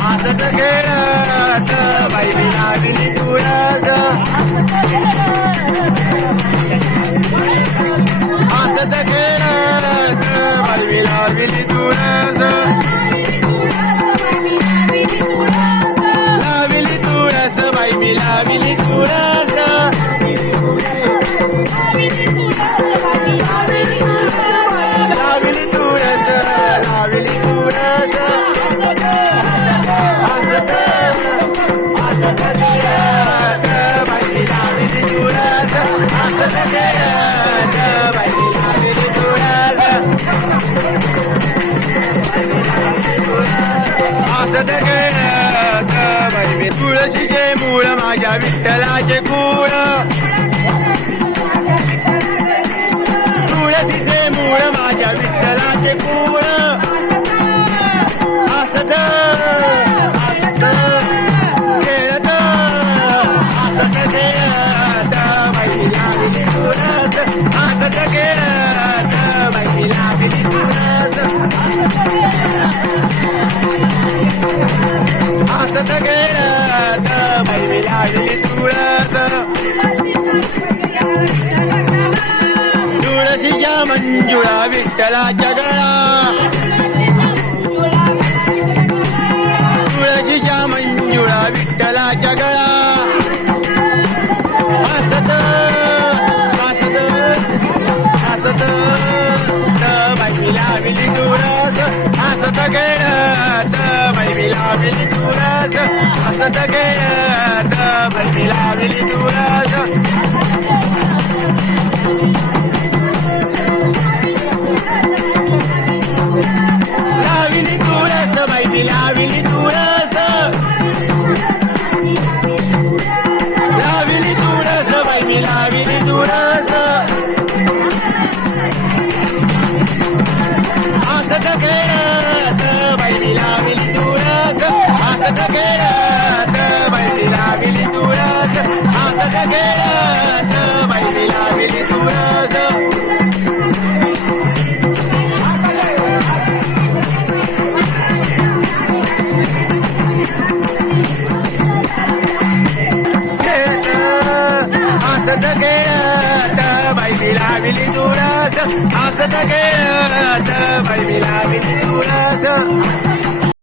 हसत खेळत बाई मिळाली तुळस हसत खेळत बाई मिळाली तुळशीचे मूळ माझ्या विठ्ठलाचे कुळ. तुळशीचे मूळ माझ्या विठ्ठलाचे कुळ हसत खेळत बाई लागली तुळस. तुळशीच्या मंजुळा विठ्ठलाच्या गळा. तुळशीच्या मंजुळा विठ्ठलाच्या गळा. हसत हसत हसत बाई लाविली तुळस. बाई लाविली तुळस हसत खेळत बाई लाविली तुळस. खेळत बाई लाविली तुळस हसत खेळत बाई लाविली तुळस